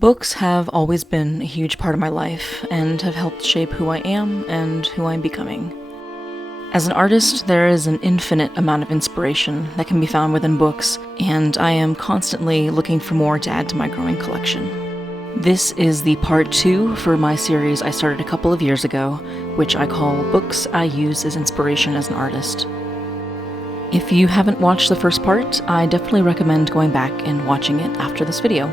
Books have always been a huge part of my life and have helped shape who I am and who I'm becoming. As an artist, there is an infinite amount of inspiration that can be found within books, and I am constantly looking for more to add to my growing collection. This is the part 2 for my series I started a couple of years ago, which I call Books I Use as Inspiration as an Artist. If you haven't watched the first part, I definitely recommend going back and watching it after this video.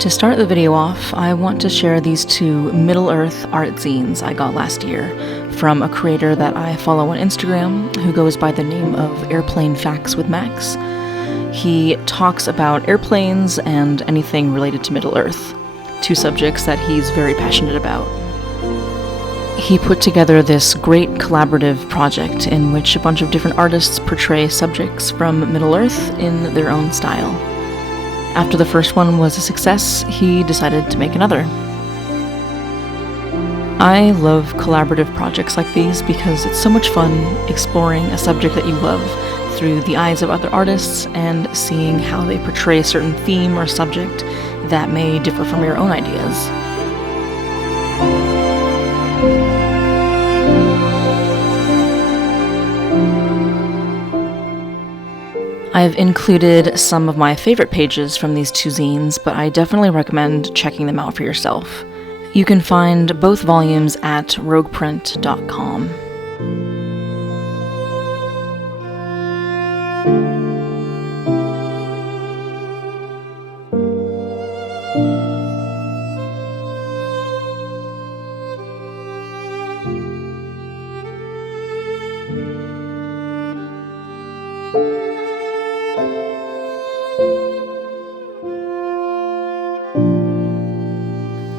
To start the video off, I want to share these 2 Middle-earth art zines I got last year from a creator that I follow on Instagram who goes by the name of Airplane Facts with Max. He talks about airplanes and anything related to Middle-earth, 2 subjects that he's very passionate about. He put together this great collaborative project in which a bunch of different artists portray subjects from Middle-earth in their own style. After the first one was a success, he decided to make another. I love collaborative projects like these because it's so much fun exploring a subject that you love through the eyes of other artists and seeing how they portray a certain theme or subject that may differ from your own ideas. I've included some of my favorite pages from these 2 zines, but I definitely recommend checking them out for yourself. You can find both volumes at rogueprint.com.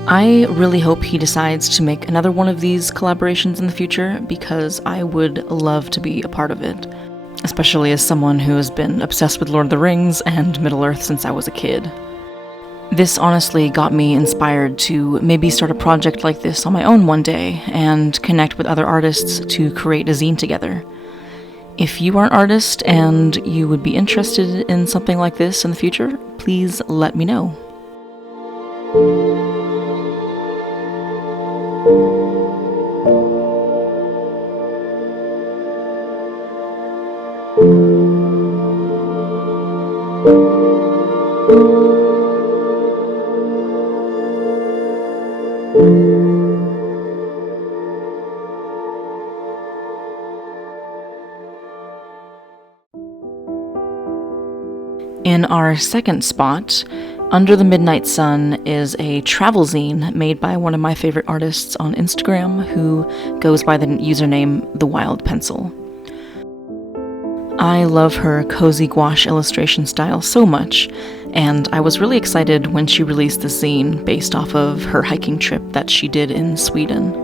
I really hope he decides to make another one of these collaborations in the future because I would love to be a part of it, especially as someone who has been obsessed with Lord of the Rings and Middle-earth since I was a kid. This honestly got me inspired to maybe start a project like this on my own one day and connect with other artists to create a zine together. If you are an artist and you would be interested in something like this in the future, please let me know. In our second spot, Under the Midnight Sun is a travel zine made by one of my favorite artists on Instagram who goes by the username _TheWildPencil. I love her cozy gouache illustration style so much, and I was really excited when she released the zine based off of her hiking trip that she did in Sweden.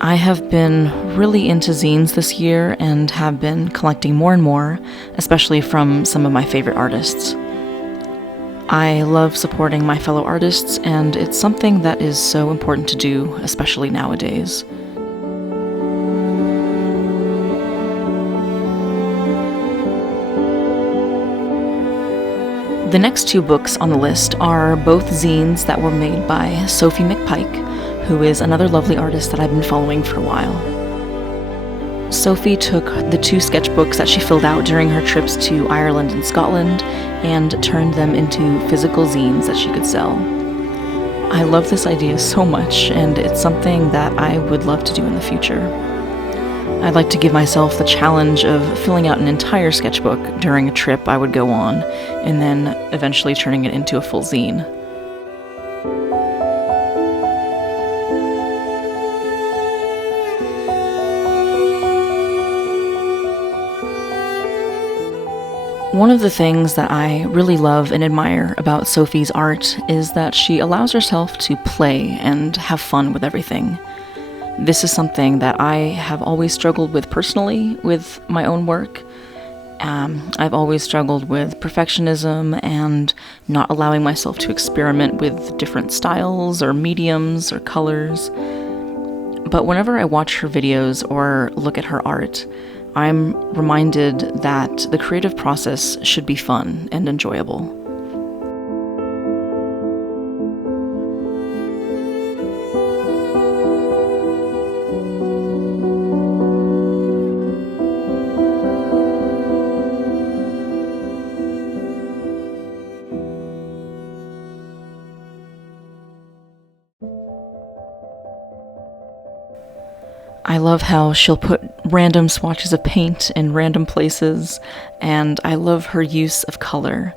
I have been really into zines this year and have been collecting more and more, especially from some of my favorite artists. I love supporting my fellow artists, and it's something that is so important to do, especially nowadays. The next 2 books on the list are both zines that were made by SophieMcPike, who is another lovely artist that I've been following for a while. Sophie took the 2 sketchbooks that she filled out during her trips to Ireland and Scotland and turned them into physical zines that she could sell. I love this idea so much, and it's something that I would love to do in the future. I'd like to give myself the challenge of filling out an entire sketchbook during a trip I would go on, and then eventually turning it into a full zine. One of the things that I really love and admire about Sophie's art is that she allows herself to play and have fun with everything. This is something that I have always struggled with personally with my own work. I've always struggled with perfectionism and not allowing myself to experiment with different styles or mediums or colors. But whenever I watch her videos or look at her art, I'm reminded that the creative process should be fun and enjoyable. I love how she'll put random swatches of paint in random places, and I love her use of color.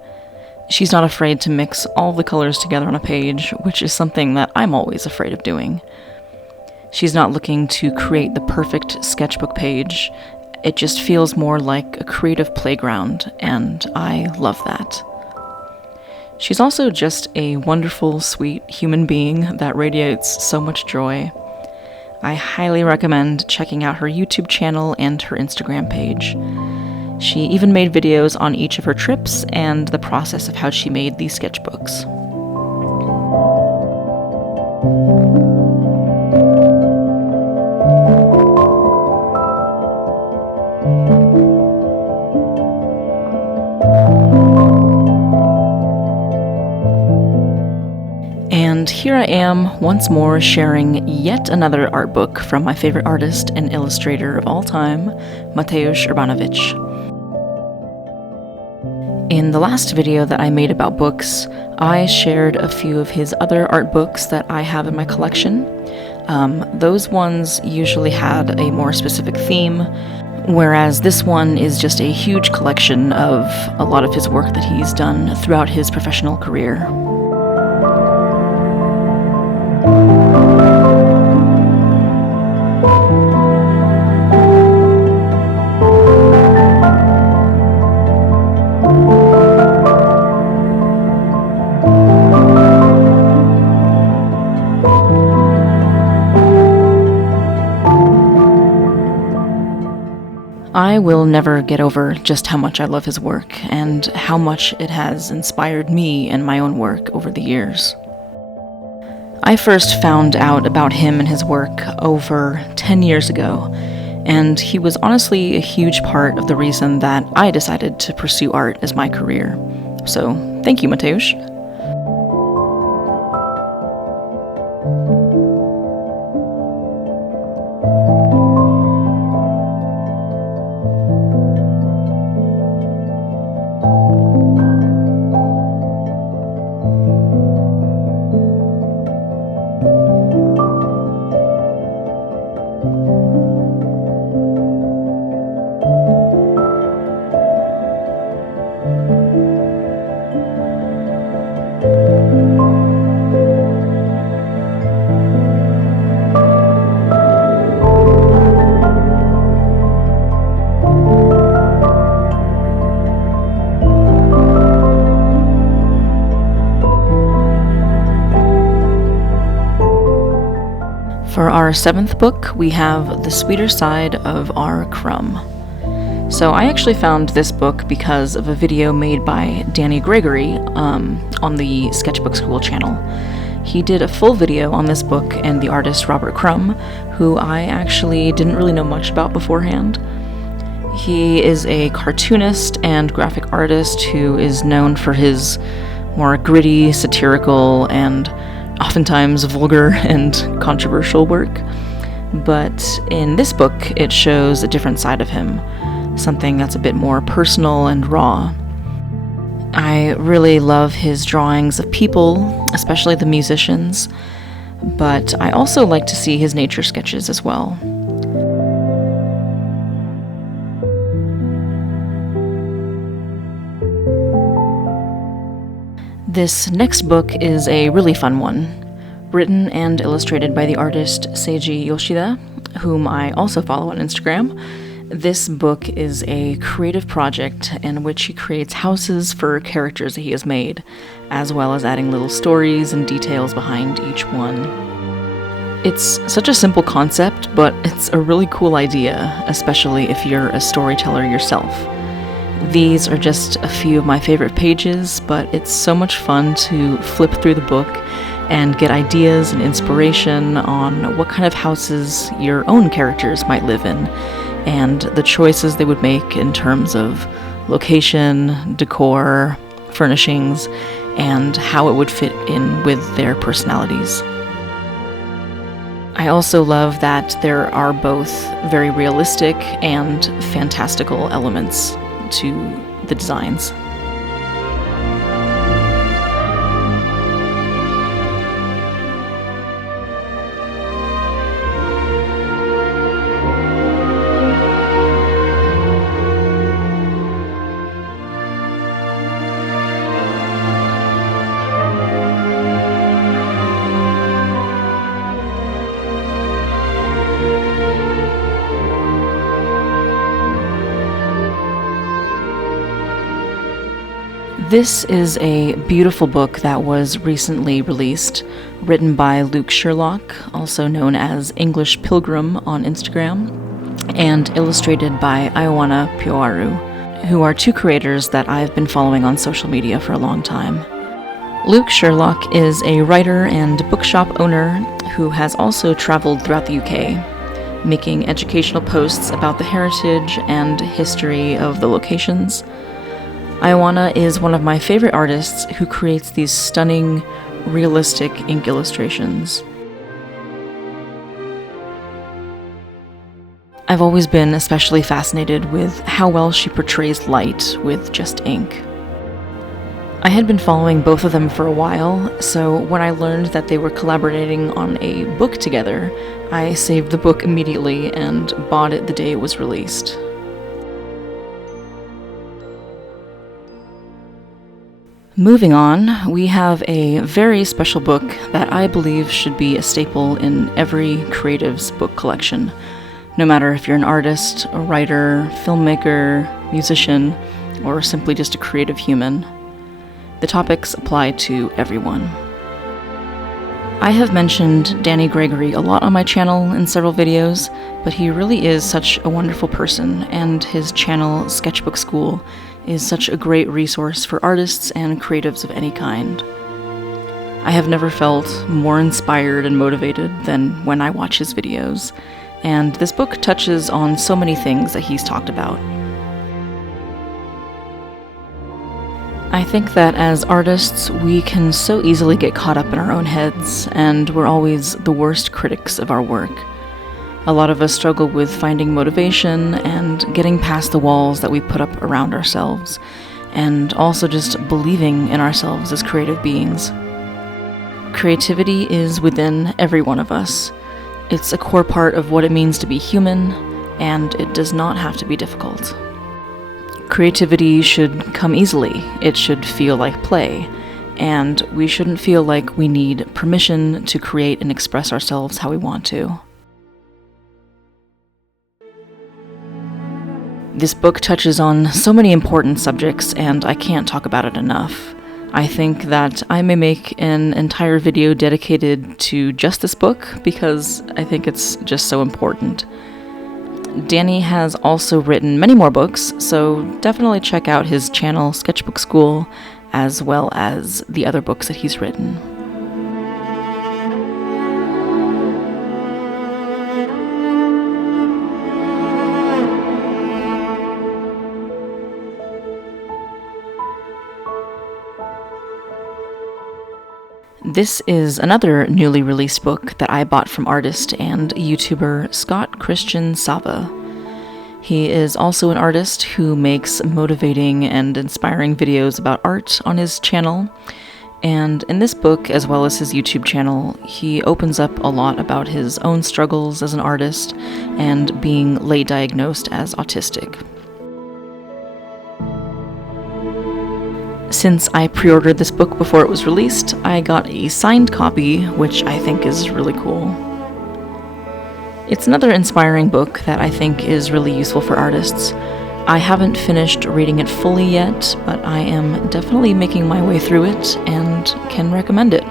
She's not afraid to mix all the colors together on a page, which is something that I'm always afraid of doing. She's not looking to create the perfect sketchbook page. It just feels more like a creative playground, and I love that. She's also just a wonderful, sweet human being that radiates so much joy. I highly recommend checking out her YouTube channel and her Instagram page. She even made videos on each of her trips and the process of how she made these sketchbooks. And here I am, once more, sharing yet another art book from my favorite artist and illustrator of all time, Mateusz Urbanowicz. In the last video that I made about books, I shared a few of his other art books that I have in my collection. Those ones usually had a more specific theme, whereas this one is just a huge collection of a lot of his work that he's done throughout his professional career. I will never get over just how much I love his work and how much it has inspired me and my own work over the years. I first found out about him and his work over 10 years ago, and he was honestly a huge part of the reason that I decided to pursue art as my career. So, thank you, Mateusz. For our 7th book, we have The Sweeter Side of Our Crumb. So I actually found this book because of a video made by Danny Gregory on the Sketchbook School channel. He did a full video on this book and the artist Robert Crumb, who I actually didn't really know much about beforehand. He is a cartoonist and graphic artist who is known for his more gritty, satirical, and oftentimes vulgar and controversial work. But in this book, it shows a different side of him, something that's a bit more personal and raw. I really love his drawings of people, especially the musicians, but I also like to see his nature sketches as well. This next book is a really fun one, written and illustrated by the artist Seiji Yoshida, whom I also follow on Instagram. This book is a creative project in which he creates houses for characters that he has made, as well as adding little stories and details behind each one. It's such a simple concept, but it's a really cool idea, especially if you're a storyteller yourself. These are just a few of my favorite pages, but it's so much fun to flip through the book and get ideas and inspiration on what kind of houses your own characters might live in, and the choices they would make in terms of location, decor, furnishings, and how it would fit in with their personalities. I also love that there are both very realistic and fantastical elements to the designs. This is a beautiful book that was recently released, written by Luke Sherlock, also known as English Pilgrim on Instagram, and illustrated by Zine.TheWildPencil, who are two creators that I've been following on social media for a long time. Luke Sherlock is a writer and bookshop owner who has also traveled throughout the UK, making educational posts about the heritage and history of the locations. Ioana is one of my favorite artists who creates these stunning, realistic ink illustrations. I've always been especially fascinated with how well she portrays light with just ink. I had been following both of them for a while, so when I learned that they were collaborating on a book together, I saved the book immediately and bought it the day it was released. Moving on, we have a very special book that I believe should be a staple in every creative's book collection, no matter if you're an artist, a writer, filmmaker, musician, or simply just a creative human. The topics apply to everyone. I have mentioned Danny Gregory a lot on my channel in several videos, but he really is such a wonderful person, and his channel, Sketchbook School, is such a great resource for artists and creatives of any kind. I have never felt more inspired and motivated than when I watch his videos, and this book touches on so many things that he's talked about. I think that as artists, we can so easily get caught up in our own heads, and we're always the worst critics of our work. A lot of us struggle with finding motivation and getting past the walls that we put up around ourselves, and also just believing in ourselves as creative beings. Creativity is within every one of us. It's a core part of what it means to be human, and it does not have to be difficult. Creativity should come easily. It should feel like play, and we shouldn't feel like we need permission to create and express ourselves how we want to. This book touches on so many important subjects, and I can't talk about it enough. I think that I may make an entire video dedicated to just this book, because I think it's just so important. Danny has also written many more books, so definitely check out his channel, Sketchbook School, as well as the other books that he's written. This is another newly released book that I bought from artist and YouTuber Scott Christian Sava. He is also an artist who makes motivating and inspiring videos about art on his channel, and in this book, as well as his YouTube channel, he opens up a lot about his own struggles as an artist and being late diagnosed as autistic. Since I pre-ordered this book before it was released, I got a signed copy, which I think is really cool. It's another inspiring book that I think is really useful for artists. I haven't finished reading it fully yet, but I am definitely making my way through it and can recommend it.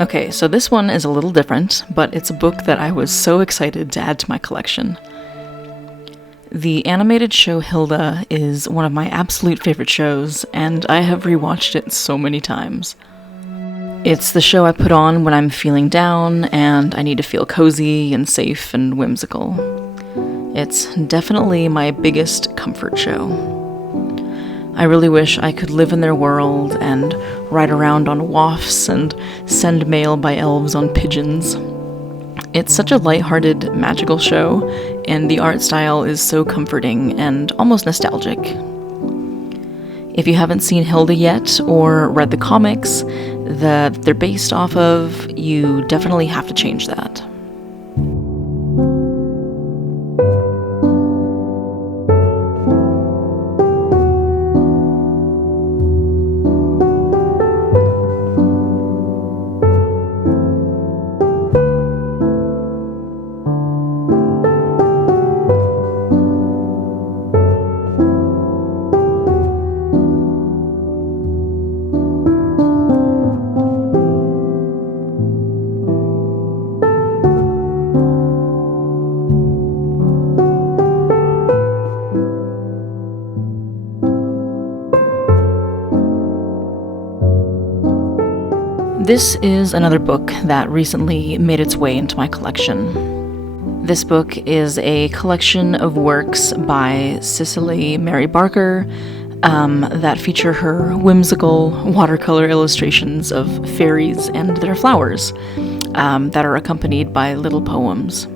Okay, so this one is a little different, but it's a book that I was so excited to add to my collection. The animated show Hilda is one of my absolute favorite shows, and I have rewatched it so many times. It's the show I put on when I'm feeling down and I need to feel cozy and safe and whimsical. It's definitely my biggest comfort show. I really wish I could live in their world and ride around on wafts and send mail by elves on pigeons. It's such a lighthearted, magical show, and the art style is so comforting and almost nostalgic. If you haven't seen Hilda yet or read the comics that they're based off of, you definitely have to change that. This is another book that recently made its way into my collection. This book is a collection of works by Cicely Mary Barker that feature her whimsical watercolor illustrations of fairies and their flowers that are accompanied by little poems.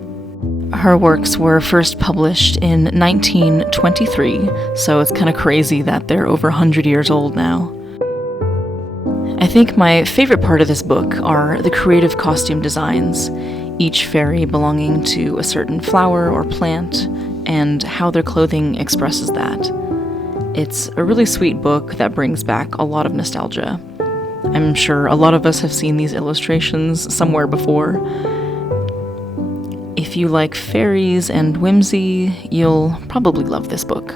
Her works were first published in 1923, so it's kind of crazy that they're over 100 years old now. I think my favorite part of this book are the creative costume designs, each fairy belonging to a certain flower or plant, and how their clothing expresses that. It's a really sweet book that brings back a lot of nostalgia. I'm sure a lot of us have seen these illustrations somewhere before. If you like fairies and whimsy, you'll probably love this book.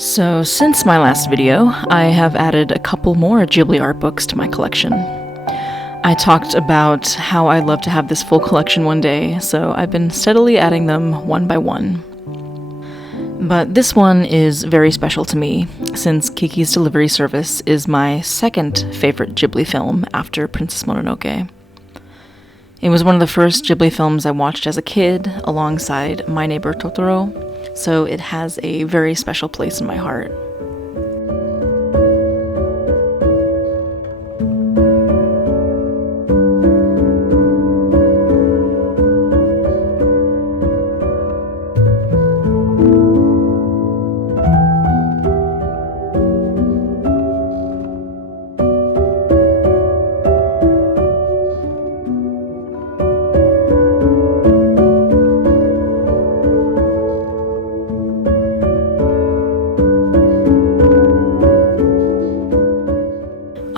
So since my last video, I have added a couple more Ghibli art books to my collection. I talked about how I'd love to have this full collection one day, so I've been steadily adding them one by one. But this one is very special to me, since Kiki's Delivery Service is my second favorite Ghibli film after Princess Mononoke. It was one of the first Ghibli films I watched as a kid, alongside My Neighbor Totoro, so it has a very special place in my heart.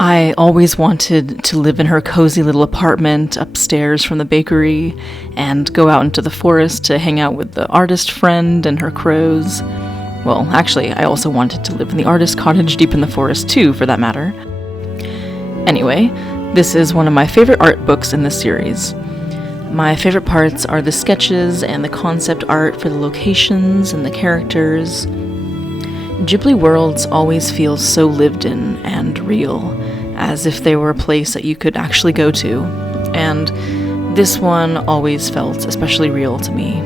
I always wanted to live in her cozy little apartment upstairs from the bakery and go out into the forest to hang out with the artist friend and her crows. Well, actually, I also wanted to live in the artist cottage deep in the forest too, for that matter. Anyway, this is one of my favorite art books in this series. My favorite parts are the sketches and the concept art for the locations and the characters. Ghibli worlds always feel so lived in and real, as if they were a place that you could actually go to, and this one always felt especially real to me.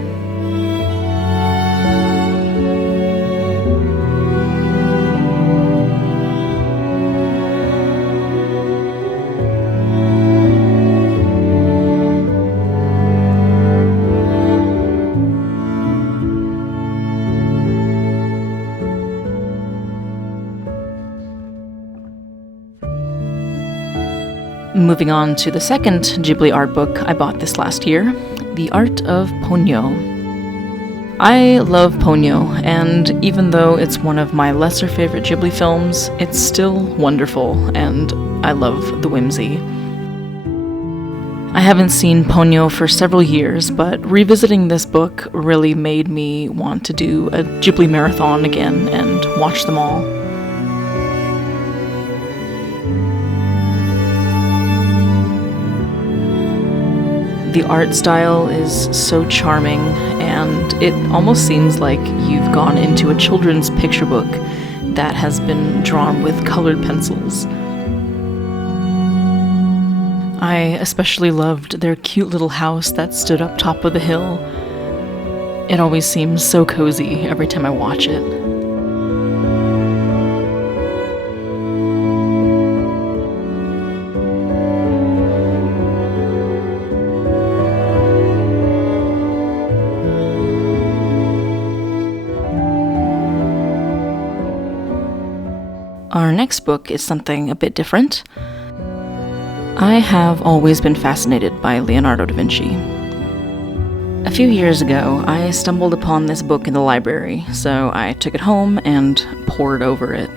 Moving on to the second Ghibli art book I bought this last year, The Art of Ponyo. I love Ponyo, and even though it's one of my lesser favorite Ghibli films, it's still wonderful, and I love the whimsy. I haven't seen Ponyo for several years, but revisiting this book really made me want to do a Ghibli marathon again and watch them all. The art style is so charming, and it almost seems like you've gone into a children's picture book that has been drawn with colored pencils. I especially loved their cute little house that stood up top of the hill. It always seems so cozy every time I watch it. Our next book is something a bit different. I have always been fascinated by Leonardo da Vinci. A few years ago, I stumbled upon this book in the library, so I took it home and pored over it.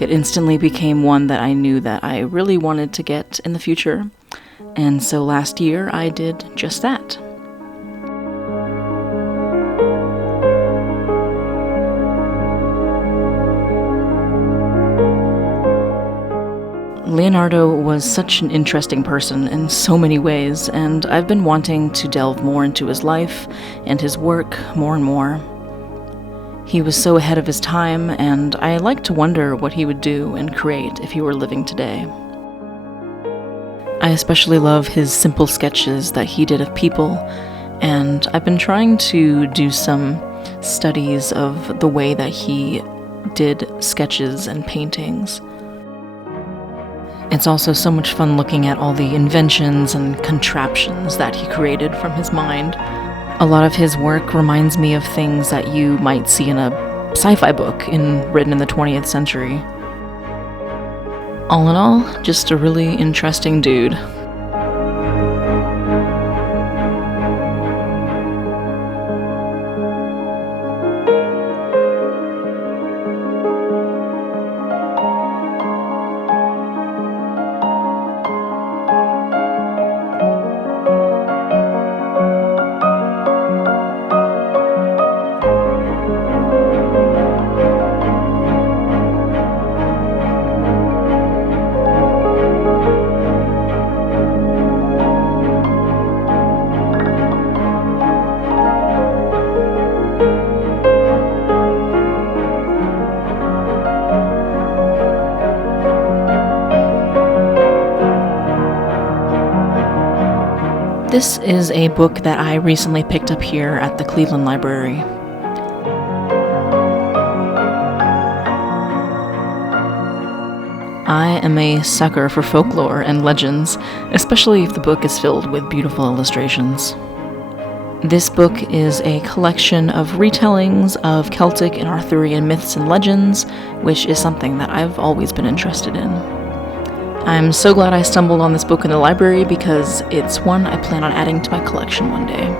It instantly became one that I knew that I really wanted to get in the future, and so last year I did just that. Leonardo was such an interesting person in so many ways, and I've been wanting to delve more into his life and his work more and more. He was so ahead of his time, and I like to wonder what he would do and create if he were living today. I especially love his simple sketches that he did of people, and I've been trying to do some studies of the way that he did sketches and paintings. It's also so much fun looking at all the inventions and contraptions that he created from his mind. A lot of his work reminds me of things that you might see in a sci-fi book written in the 20th century. All in all, just a really interesting dude. This is a book that I recently picked up here at the Cleveland Library. I am a sucker for folklore and legends, especially if the book is filled with beautiful illustrations. This book is a collection of retellings of Celtic and Arthurian myths and legends, which is something that I've always been interested in. I'm so glad I stumbled on this book in the library because it's one I plan on adding to my collection one day.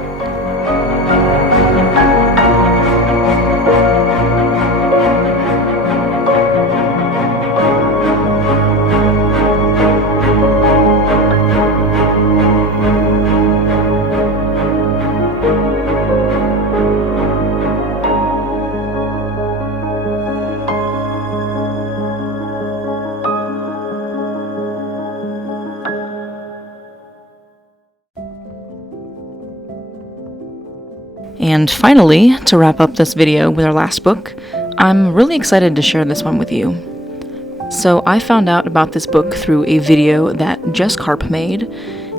And finally, to wrap up this video with our last book, I'm really excited to share this one with you. So I found out about this book through a video that Jess Karp made.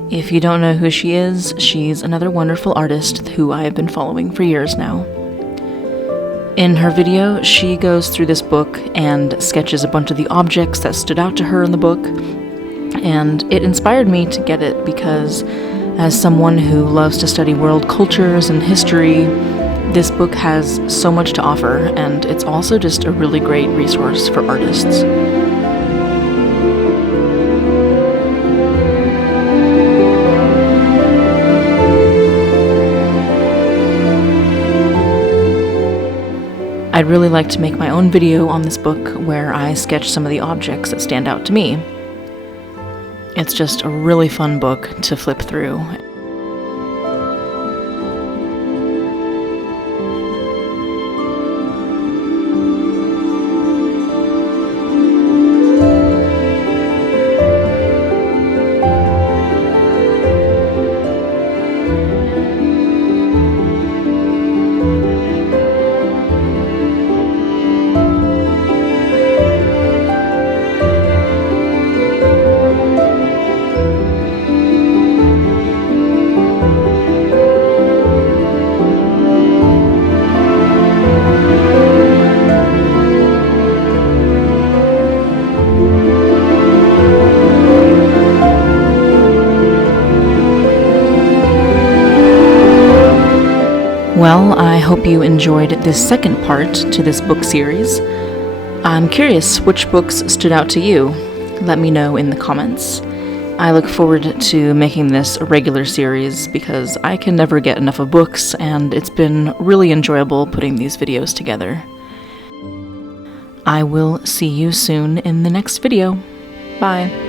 If you don't know who she is, she's another wonderful artist who I have been following for years now. In her video, she goes through this book and sketches a bunch of the objects that stood out to her in the book, and it inspired me to get it because as someone who loves to study world cultures and history, this book has so much to offer, and it's also just a really great resource for artists. I'd really like to make my own video on this book where I sketch some of the objects that stand out to me. It's just a really fun book to flip through. Well, I hope you enjoyed this second part to this book series. I'm curious which books stood out to you. Let me know in the comments. I look forward to making this a regular series because I can never get enough of books, and it's been really enjoyable putting these videos together. I will see you soon in the next video. Bye.